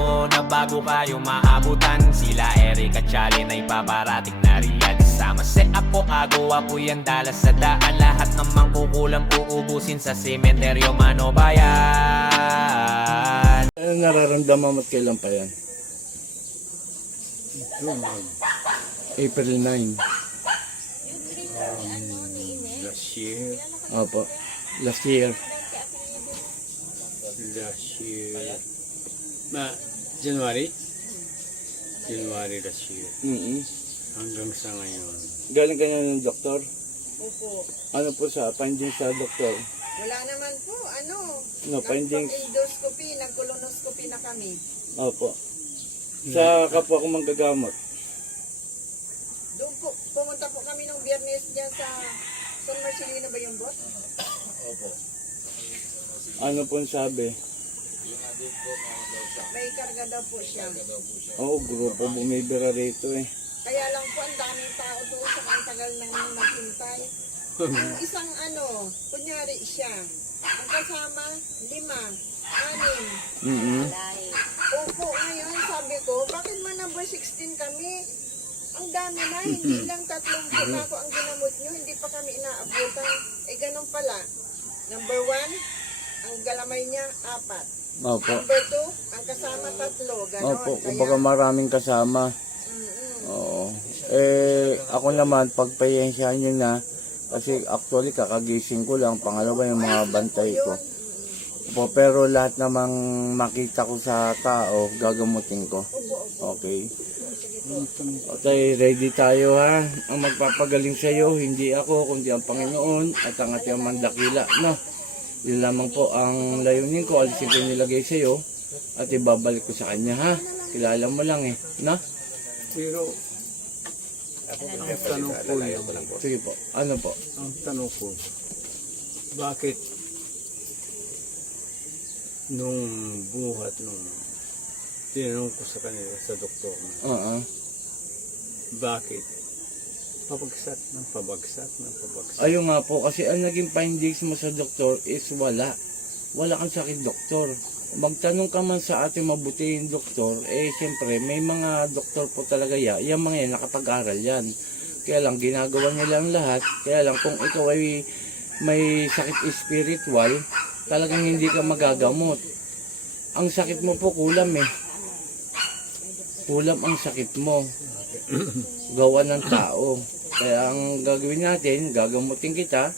ko na bago kayo maabutan. Sila Eric at Chalin ay paparating na riyan. Sama si Apo, Ago, Apo yan dalas sa daan. Lahat namang kukulang uubusin sa sementeryo Manobayan. Ano nararamdaman mo at kailan pa yan? April 9. Last year. Opo. Last year. January? January last year. Hanggang sa ngayon. Galing ka na ng doktor? Opo. Ano po sa findings sa doktor? Wala naman po, findings? Nagpa-endoscopy, nag-colonoscopy na kami. Opo. Sa kapwa ko manggagamot? Doon po, pumunta po kami nung Biyernes dyan sa San Marcelino ba yung bot? Opo. Ano po sabi? May karga daw po siya. Oo, grupo bumibira rito eh. Kaya lang po, ang daming tao doon sa ang tagal nang naghintay. Yung isang kunyari siya, ang kasama, 5, 6. Opo, ngayon sabi ko, bakit man number 16 kami? Ang dami na, hindi lang 3 po na ako ang ginamot nyo, hindi pa kami inaabutan. Eh ganun pala, number 1, ang galamay niya, 4. Opo. Number 2, ang kasama 3, ganon. Opo, kumbaga maraming kasama. Oo. Ako naman, pagpayensyahan nyo na, kasi actually kakagising ko lang, pangalawa yung mga bantay ko. Opo, pero lahat namang makita ko sa tao, gagamutin ko. Okay. Okay, ready tayo ha. Ang magpapagaling sa iyo, hindi ako, kundi ang Panginoon at ang ating mandakila. No? Yun lamang po ang layunin ko, alisin ko yung nilagay sa iyo at ibabalik ko sa kanya ha. Kilala mo lang eh. No? Pero, ang tanong ko yun. Sige po. Ano po? Ang tanong ko, bakit nung buhat, nung tinanong ko sa kanila, sa doktor, bakit pabagsak ng pabagsak ng pabagsak? Ayun nga po, kasi ang naging findings mo sa doktor is wala. Wala kang sakit, doktor. Magtanong ka man sa ating mabutihing doktor, siyempre may mga doktor po talaga yung mga yan nakapag-aral yan. Kaya lang ginagawa nila ang lahat, kaya lang kung ikaw ay may sakit spiritual, talagang hindi ka magagamot. Ang sakit mo po kulam eh. Kulam ang sakit mo. Gawa ng tao. Kaya ang gagawin natin, gagamutin kita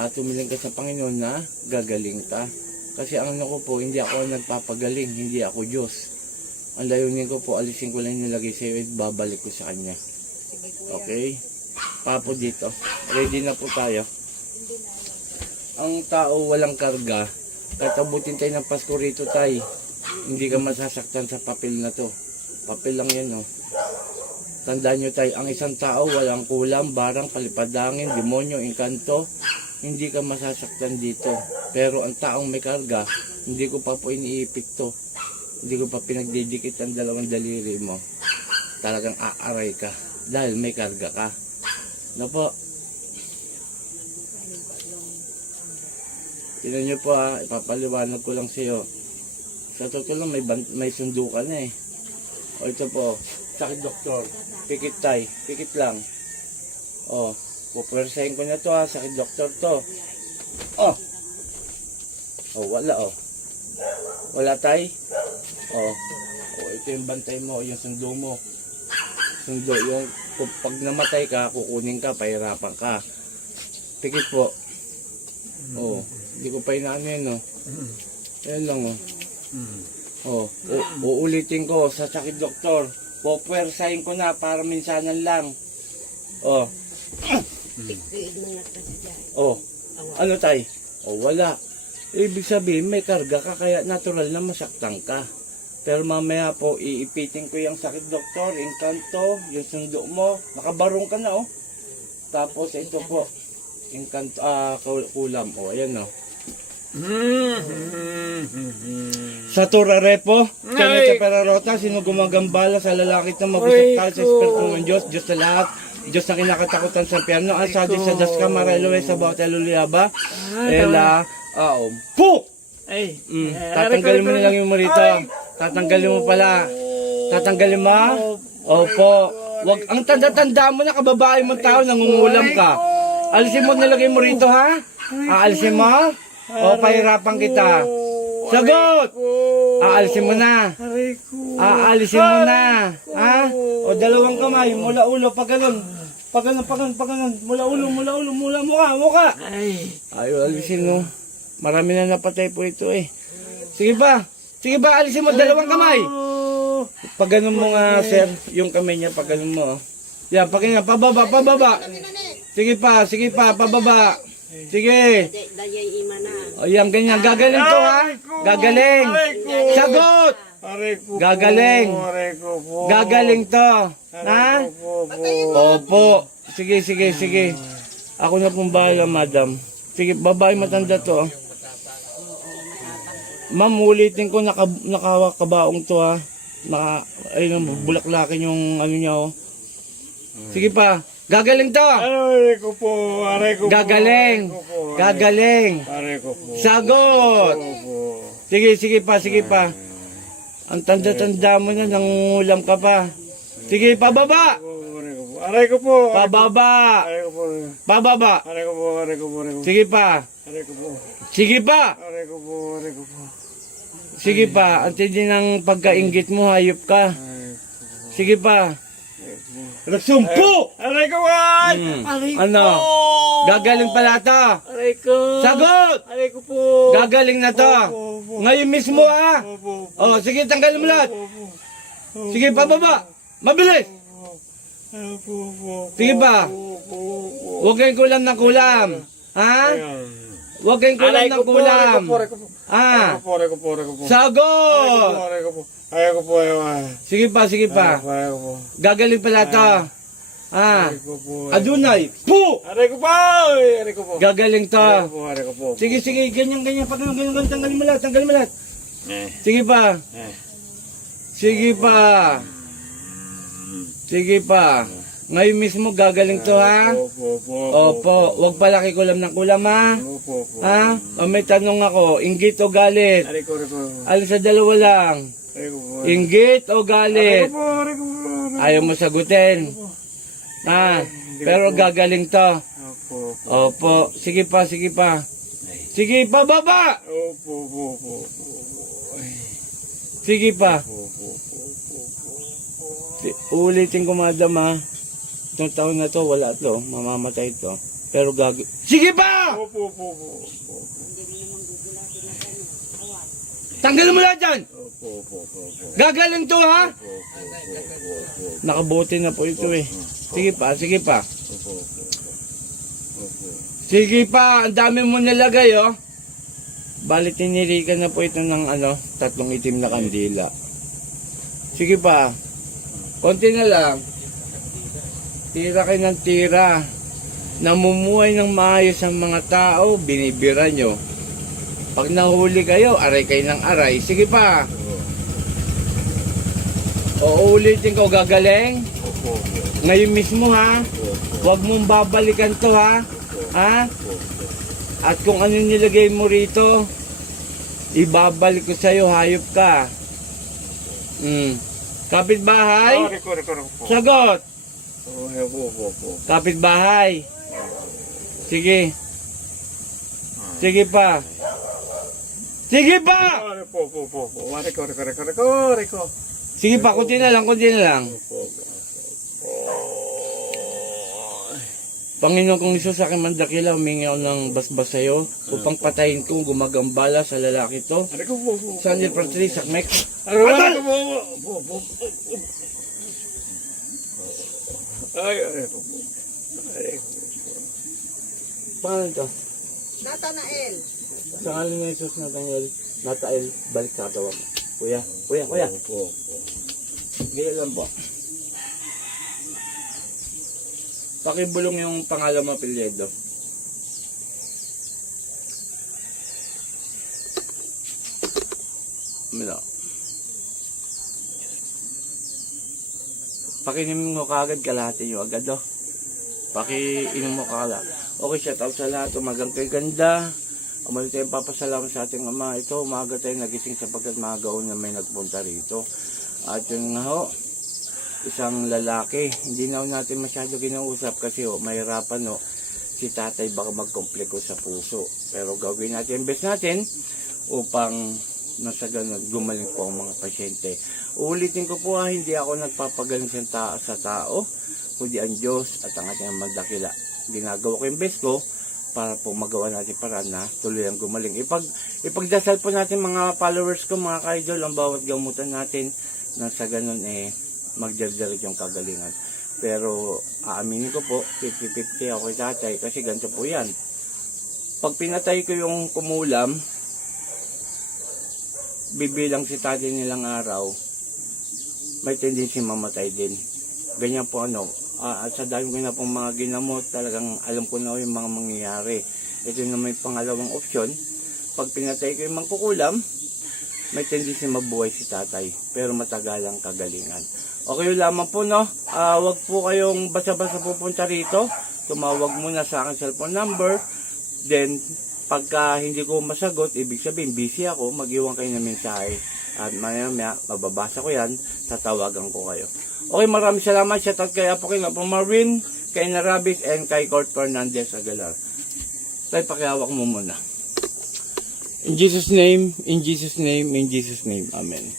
at tumiling ka sa Panginoon na gagaling ka. Kasi ang ano ko po, hindi ako nagpapagaling, hindi ako Diyos. Ang layunin ko po, alisin ko lang yung nilagay sa iyo at babalik ko sa Kanya. Okay? Papo dito. Ready na po tayo. Ang tao walang karga, kahit abutin tayo ng Pasko rito tayo, hindi ka masasaktan sa papel na to. Papel lang yan, oh. Tandaan nyo tayo, ang isang tao walang kulam, barang, palipadangin, demonyo, engkanto, hindi ka masasaktan dito. Pero ang taong may karga, hindi ko pa po iniipit to. Hindi ko pa pinagdidikit ang dalawang daliri mo. Talagang aaray ka dahil may karga ka. Ano po? Tignan nyo po ha, ipapaliwanag ko lang sa iyo. Sa totoo lang may sundukan na eh. O ito po, sakit doktor, pikit tay, pikit lang. O, pupwersahin ko na to ha, sakit doktor to. O, wala o. Wala tay? O, ito yung bantay mo, yung sundo mo. Sundo, yung pag namatay ka, kukunin ka, pahirapan ka. Pikit po. O, hindi ko pa inaano yun o. Ayan lang o. Uulitin ko sa sakit doktor. Pupwersahin ko na para minsanan lang. Ano tay? Wala. Ibig sabihin may karga ka kaya natural na masaktan ka. Pero mamaya po iipitin ko yung sakit doktor, yung kanto, yung sundo mo. Nakabarong ka na Tapos ito po, yung kanto, kulam. Ayan Sa Turarepo, kanya sa Perarota, sino gumagambala sa lalaki na mabusok tayo sa Espiritu ng Diyos, Diyos sa lahat, Diyos na kinakatakutan sa piano, asadi sa Daska, Marelo, sa Bawat Eluliyaba, Ela, Po! Ay. Tatanggalin mo na lang yung mo rito. Tatanggalin mo pala. Tatanggalin mo? Opo. Wag, ang tanda-tanda mo na kababae mong tao, nangungulam ka. Alisin mo nilagay mo rito ha? Aalisin mo? O pahirapan kita. Sagot! Aalisin mo na. Aalisin mo na. Ha? O dalawang kamay, mula ulo, pag ganun. Pag ganun. Mula ulo, mula mukha. Ay, alisin mo. Marami na napatay po ito eh. Sige ba, alisin mo, dalawang kamay. Pag ganun mo nga, sir, yung kamay niya, pag ganun mo. Yan, pag ganun, pababa. Sige pa, pababa. Sige. O yan, ganyan. Gagaling to ha. Gagaling. Sagot. Gagaling to. Ha? Opo. Sige. Ako na pong bahala, madam. Sige, babae matanda to. Ma'am, ulitin ko, nakakabaong to ha. Ayun, bulaklakin yung ano niya oh. Sige pa. Gagaling to. Gagaling. Sagot. Sige pa. Ang tanda-tanda mo na, nangungulam ka pa. Sige, pababa. Pababa. Sige pa. Sige pa. Ang tindi ng pagkaingit mo, hayop ka. Sige pa. Nagsumpo! Ano? Gagaling pala to. Sagot! Gagaling na to. Ngayon mismo ha. O, sige, tanggalin mo lahat. Sige, pababa. Mabilis. Sige pa. Huwag kayong kulam ng kulam. Ha? Huwag kayong kulam ng kulam. Sagot! Sige pa. Gagaling pala to. Adunay. Po! Gagaling to. Sige, ganyan. Pag ganyan, tanggalin mo lahat. Sige pa. Ngayon mismo gagaling to ha. Opo. Huwag palaki kulam ng kulam ha. Ha? O may tanong ako. Inggit o galit? Alin sa dalawa lang? Inggit o galit? Ayaw mo sagutin. Pero gagaling to. Opo. Sige pa. Sige pa, baba! Sige pa. Ulitin ko, madam ha. Itong taon na to, wala to. Mamamatay to. Pero sige pa! Tanggalin mo lahat dyan! Gagaling to ha? Nakabuti na po ito eh. Sige pa. Ang dami mo nilagay oh. Bali tinirikan na po ito ng 3 itim na kandila. Sige pa. Konti na lang. Tira kayo ng tira. Namumuhay ng maayos ang mga tao, binibira nyo. Pag nahuli kayo, aray kayo ng aray. Sige pa. O ulitin ko, gagaling. Ngayon mismo ha. Huwag mong babalikan to ha. At kung ano nilagay mo rito, ibabalik ko sa'yo, hayop ka. Kapitbahay? Sagot. Kapitbahay. Sige pa. Sige pa, kunti na lang. Panginoon kong Isus, sa aking mandakila, humingi ako ng basbas sa'yo upang patayin ko gumagambala sa lalaki to. Sanil Pratri, Sakmek. Paano ito? Natanael. Sa ngalan ng Isus, Natael, balik sa katawa mo. Kuya. Gaya lang po. Pakibulong yung pangalan mo, apelyido. Pakiinom mo kagad kalahati yung agad Pakiinom mo kagad. Okay, shout out sa lahat. Umagang kay ganda. Muli tayong papasalamat sa ating Ama. Ito, umaga tayo nagising sapagkat magaon na may nagpunta rito. At yun nga ho, isang lalaki. Hindi na ho natin masyado kinausap kasi ho, mahirapan ho. Si tatay baka magkompliko sa puso. Pero gagawin natin ang best natin upang nasa ganun gumaling po ang mga pasyente. Uulitin ko po hindi ako nagpapagaling sa tao, kundi ang Diyos at ang ating mandakila. Ginagawa ko yung best ko para po magawa natin paraan na tuloy ang gumaling. Ipagdasal po natin mga followers ko, mga ka-idol, ang bawat gamutan natin na sa ganun magdaldalit yung kagalingan. Pero aaminin ko po, 50-50 ako kay tatay kasi ganito po yan. Pag pinatay ko yung kumulam, bibilang si tatay nilang araw, may tendency mamatay din. Ganyan po sa dami ko na pong mga ginamot, talagang alam ko na yung mga mangyayari. Ito na may pangalawang opsyon. Pag pinatay ko yung mangkukulam, may tendency mabuhay si tatay, pero matagal ang kagalingan. Okay lamang po, no? Wag po kayong basta-basta pupunta rito. Tumawag muna sa aking cellphone number. Then, pagka hindi ko masagot, ibig sabihin, busy ako, mag-iwan kayo ng mensahe. At maya-maya, mababasa ko yan, tatawagan ko kayo. Okay, maraming salamat. Shoutout kay Apo King, Apo Marvin, kay Narabis, and kay Court Fernandez Aguilar. Tayo, pakihawak mo muna. In Jesus' name, in Jesus' name, in Jesus' name. Amen.